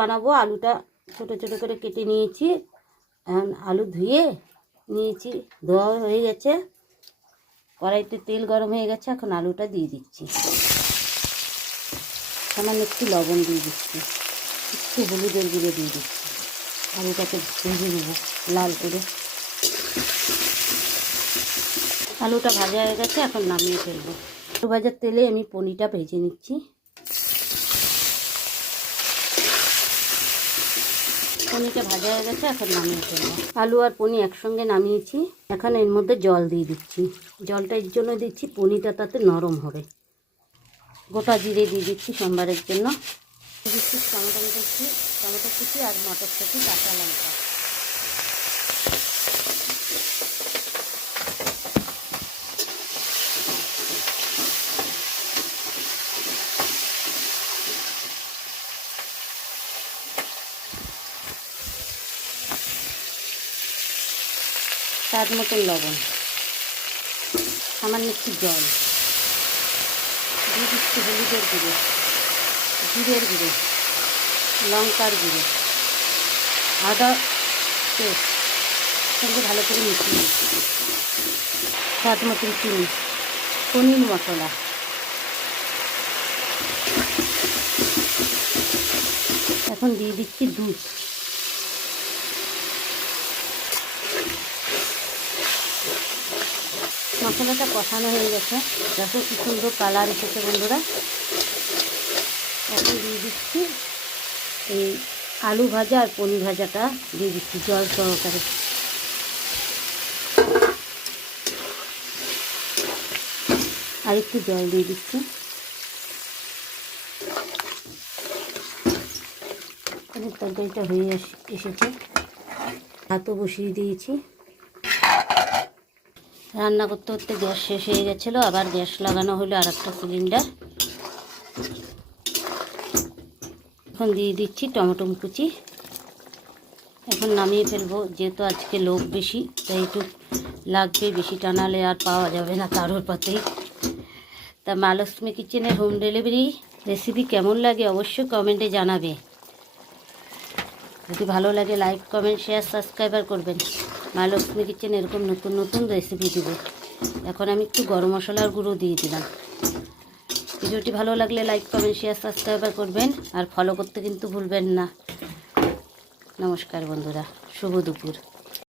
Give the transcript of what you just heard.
বানাবো। আলুটা ছোট ছোট করে কেটে নিয়েছি। এখন আলু ধুয়ে নিয়েছি, ধোয়া হয়ে গেছে। কড়াইতে তেল গরম হয়ে গেছে, এখন আলুটা দিয়ে দিচ্ছি। সামান্য একটু লবণ দিয়ে দিচ্ছি, একটু হলুদের গুঁড়ো দিয়ে দিচ্ছি। আলুটাকে ভেজে নেবো লাল করে। আলুটা ভাজা হয়ে গেছে, এখন নামিয়ে ফেলবো। আলু ভাজার তেলে আমি পনিরটা ভেজে নিচ্ছি। পনিরটা ভাজা হয়ে গেছে, এখন নামিয়ে ফেলবো। আলু আর পনির একসঙ্গে নামিয়েছি। এখন এর মধ্যে জল দিয়ে দিচ্ছি। জলটা এর জন্য দিচ্ছি পনিরটা তাতে নরম হবে। গোটা জিরে দিয়ে দিচ্ছি সোমবারের জন্য। দিচ্ছি টমেটো কুচি আর মটরশুঁটি, কাঁচা লঙ্কা। স্বাদ মতন লবণ, সামান্য একটু জল দিয়ে দিচ্ছি। হলুদের গুঁড়ো, জিরের গুঁড়ো, লঙ্কার গুঁড়ো, আদা পেস্ট সঙ্গে ভালো করে মিশিয়ে দিচ্ছি। স্বাদ মতন চিনি, পনির মশলা, এখন দিয়ে দিচ্ছি দুধ। মশলাটা কষানো হয়ে গেছে, দেখো কি সুন্দর কালার এসেছে বন্ধুরা। এখন দিয়ে দিচ্ছি এই আলু ভাজা আর পনির ভাজাটা দিয়ে দিচ্ছি জল সহকারে। আর একটু জল দিয়ে দিচ্ছি। তরকারিটা হয়ে এসেছে, ভাতও বসিয়ে দিয়েছি। রান্না করতে করতে গ্যাস শেষ হয়ে গেছিলো, আবার গ্যাস লাগানো হলো আর একটা সিলিন্ডার। এখন দিয়ে দিচ্ছি টমেটো কুচি। এখন নামিয়ে ফেলবো, যেহেতু আজকে লোক বেশি তাই একটু লাগবে, বেশি টানালে আর পাওয়া যাবে না কারোর পাতেই। তা মা লক্ষ্মী কিচেনের হোম ডেলিভারি রেসিপি কেমন লাগে অবশ্যই কমেন্টে জানাবে। যদি ভালো লাগে লাইক কমেন্ট শেয়ার সাবস্ক্রাইবার করবেন। মা লক্ষ্মী কিচেন এরকম নতুন নতুন রেসিপি দেবে। এখন আমি একটু গরম মশলার গুঁড়ো দিয়ে দিলাম। ভিডিওটি ভালো লাগলে লাইক কমেন্ট শেয়ার সাবস্ক্রাইবার করবেন, আর ফলো করতে কিন্তু ভুলবেন না। নমস্কার বন্ধুরা, শুভ দুপুর।